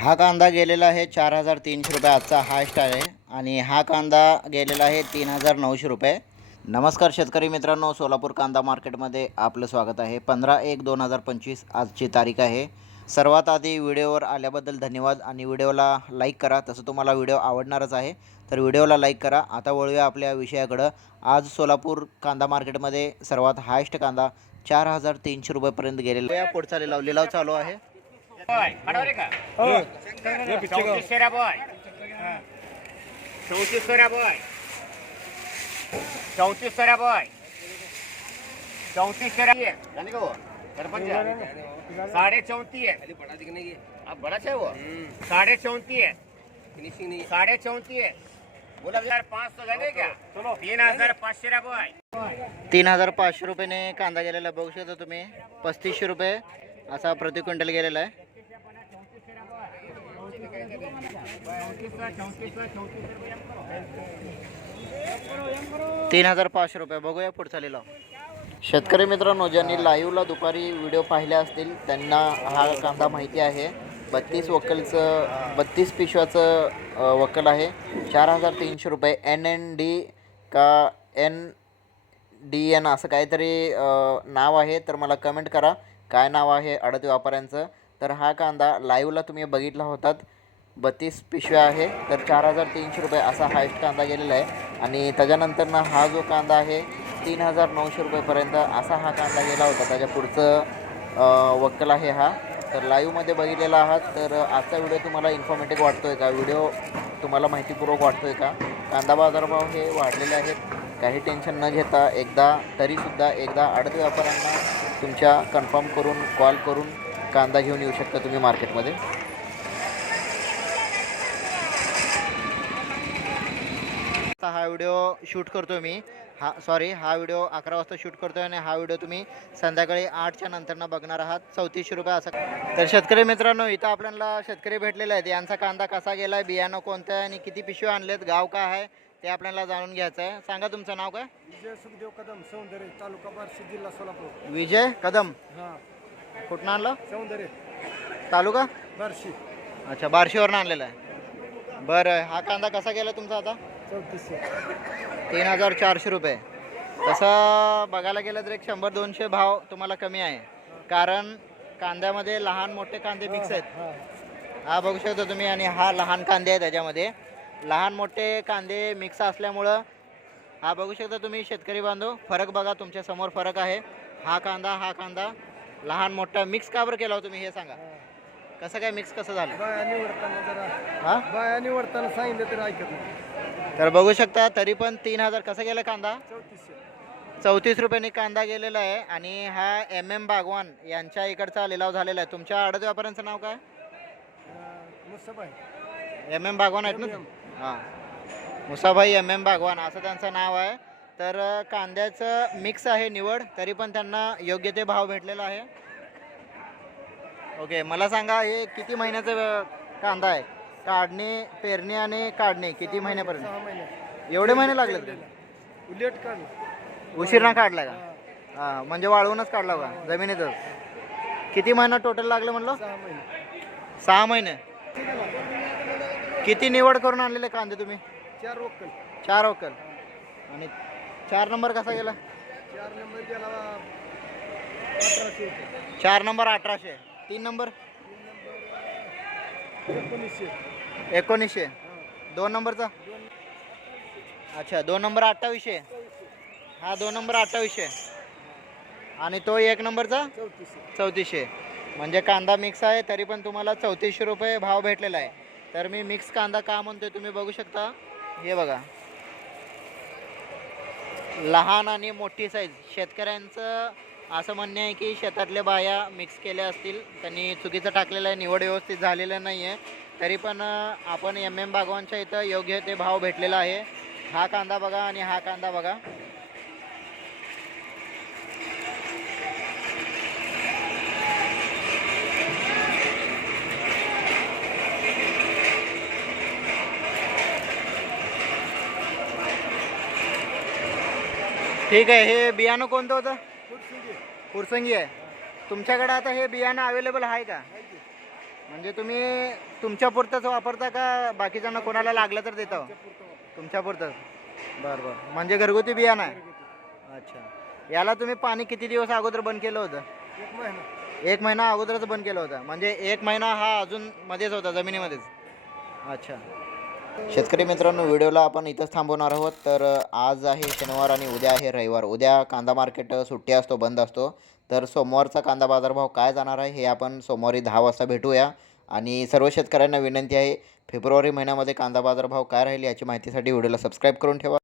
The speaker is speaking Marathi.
हा कांदा गेलेला आहे चार हजार तीनशे रुपये आजचा हायस्ट आहे आणि हा कांदा गेलेला आहे तीन हजार नऊशे रुपये. नमस्कार शेतकरी मित्रांनो सोलापूर कांदा मार्केटमध्ये आपलं स्वागत आहे. पंधरा एक दोन हजार पंचवीस आजची तारीख आहे. सर्वात आधी व्हिडिओवर आल्याबद्दल धन्यवाद आणि व्हिडिओला लाईक करा. तसं तुम्हाला व्हिडिओ आवडणारच आहे तर व्हिडिओला लाईक करा. आता वळूया आपल्या विषयाकडं. आज सोलापूर कांदा मार्केटमध्ये सर्वात हायस्ट कांदा चार हजार तीनशे रुपयेपर्यंत गेलेला पुढचा लिलाव लिलाव चालू आहे. बॉय अडवले का चौतीस सोऱ्या बॉय चौतीस सोऱ्या बॉय चौतीस सोऱ्या बॉय चौतीस सोऱ्या ये. जाने का वो? सरपंच साढ़े चौंतीस है। अब बड़ा वो साढ़े चौंतीस है। साढ़े चौंतीस है। बोला हजार पाँच सौ जाने क्या? चलो तीन हजार पाचशे रा बॉय तीन हजार पाचशे रुपयाने कांदा गेलेला आहे. बघू शकता तुम्ही. पस्तीसशे रुपये असा प्रति क्विंटल गेलेला आहे. तीन हजार पाचशे रुपये. बघूया पुढचा लिलाव. शेतकरी मित्रांनो ज्यांनी लाईव्हला दुपारी व्हिडिओ पाहिले असतील त्यांना हा कांदा माहिती आहे. बत्तीस वकलचं बत्तीस पिशव्याचं वकल आहे. चार हजार तीनशे रुपये. एन एन डी का एन डी एन असं काहीतरी नाव आहे तर मला कमेंट करा. काय नाव आहे अडत व्यापाऱ्यांचं तर हा कांदा लाईव्हला तुम्ही बघितला होतात. बत्तीस पिशव्या आहे. तर चार हजार तीनशे रुपये असा हायस्ट कांदा गेलेला आहे. आणि त्याच्यानंतरनं हा जो कांदा आहे तीन हजार नऊशे रुपयेपर्यंत असा हा कांदा गेला होता. त्याच्या पुढचं वक्कल आहे हा. तर लाईव्हमध्ये बघितलेला आहात. तर आजचा व्हिडिओ तुम्हाला इन्फॉर्मेटिव्ह वाटतो आहे का? व्हिडिओ तुम्हाला माहितीपूर्वक वाटतो आहे का? कांदा बाजारभाव हे वाढलेले आहेत. काही टेन्शन न घेता एकदा तरीसुद्धा एकदा आडत व्यापाऱ्यांना तुमच्या कन्फर्म करून कॉल करून कांदा घेऊन येऊ शकता तुम्ही मार्केटमध्ये. आता हा व्हिडिओ शूट करतो मी. हा सॉरी हा व्हिडिओ अकरा वाजता शूट करतोय आणि हा व्हिडिओ तुम्ही संध्याकाळी आठच्या नंतरनं बघणार आहात. चौतीसशे रुपये असं. तर शेतकरी मित्रांनो इथं आपल्याला शेतकरी भेटलेले आहेत. यांचा कांदा कसा गेला आहे बियाणं कोणतं आहे आणि किती पिशव्या आणलेत गाव काय आहे ते आपल्याला जाणून घ्यायचं आहे. सांगा तुमचं नाव काय? विजय सुखदेव कदम सौंदर्य तालुका बार्शी जिल्हा सोलापूर. विजय कदम? हा. कुठनं आणलं? सौंदर्य. तालुका? बार्शी. अच्छा बार्शीवरनं आणलेला आहे. बरं हा कांदा कसा गेला तुमचा आता? चौतीसशे. तीन हजार चारशे रुपये. तसं बघायला गेलं तर एक शंभर दोनशे भाव तुम्हाला कमी आहे. कारण कांद्यामध्ये लहान मोठे कांदे मिक्स आहेत. हा. हा बघू शकता तुम्ही आणि हा लहान कांदे आहे त्याच्यामध्ये. लहान मोठे कांदे मिक्स असल्यामुळं हा बघू शकता तुम्ही शेतकरी बांधव फरक बघा तुमच्यासमोर फरक आहे. हा कांदा हा कांदा. लहान मोठा मिक्स का बरं केला हो तुम्ही? हे सांगा. कसं काय मिक्स कसं झालं? बाया निवडताना जरा हा? बाया निवडताना सांगितलं तरी ऐकत नाही. तर बघू शकता तरी पण तीन हजार कसं गेलं कांदा? चौतीसशे. चौतीस रुपयांनी कांदा गेलेला आहे आणि हा एम एम बागवान यांच्या इकडचा लिलाव झालेला आहे. तुमच्या आडत व्यापाऱ्यांचं नाव काय? आहे एम एम बागवान आहेत ना? हां. मुसाभाई एम एम बागवान असं त्यांचं नाव आहे. तर कांद्याचं मिक्स आहे निवड तरी पण त्यांना योग्य ते भाव भेटलेला आहे. ओके मला सांगा हे किती महिन्याचा कांदा आहे? काढणे पेरणी आणि काढणे किती महिन्यापर्यंत? एवढे महिने लागले उलेट उशिरा काढला का? हां. म्हणजे वाळवूनच काढला का? जमिनीतच? किती महिना टोटल लागलं म्हणलं? सहा महिने. किती निवड करून आणलेले कांदे तुम्ही? चार वक्कल. चार ओकल आणि चार नंबर कसा गेला? चार नंबर गेला अठराशे चार नंबर अठराशे. तीन नंबर? एकोणीसशे. एकोणीसशे. दोन नंबरचा? अच्छा दोन नंबर अठ्ठावीसशे. हा दोन नंबर अठ्ठावीसशे. आणि तो एक नंबरचा? चौतीसशे. म्हणजे कांदा मिक्स आहे तरी पण तुम्हाला चौतीसशे रुपये भाव भेटलेला आहे. तर मी मिक्स कांदा का म्हणतोय तुम्ही बघू शकता. हे बघा. लहान आणि मोठी साईज शेतकऱ्यांचं असं म्हणणं आहे की शेतातल्या बाया मिक्स केल्या असतील. त्यांनी चुकीचं टाकलेलं आहे निवड व्यवस्थित झालेलं नाही आहे तरी पण आपण एम एम बागवानच्या इथं योग्य ते भाव भेटलेला आहे. हा कांदा बघा आणि हा कांदा बघा. ठीक आहे हे बियाणं कोणतं होतं? फुरसंगी आहे. तुमच्याकडे आता हे बियाणं अवेलेबल आहे का? म्हणजे तुम्ही तुमच्या पुरतंच वापरता का बाकीच्यांना कोणाला लागलं तर देता? तुमच्या पुरतंच. बरं बरं. म्हणजे घरगुती बियाणं आहे? अच्छा. याला तुम्ही पाणी किती दिवस अगोदर बंद केलं होतं? एक महिना. एक महिना अगोदरच बंद केलं होतं. म्हणजे एक महिना हा अजून मध्येच होता जमिनीमध्येच? अच्छा. शेतकरी मित्रांनो व्हिडिओला आपण इथंच थांबवणार आहोत. तर आज आहे शनिवार आणि उद्या आहे रविवार. उद्या कांदा मार्केट सुट्टी असतो बंद असतो. तर सोमवारचा कांदा बाजारभाव काय जाणार आहे हे आपण सोमवारी दहा वाजता भेटूया. आणि सर्व शेतकऱ्यांना विनंती आहे फेब्रुवारी महिन्यामध्ये कांदा बाजारभाव काय राहील याची माहितीसाठी व्हिडिओला सबस्क्राईब करून ठेवा.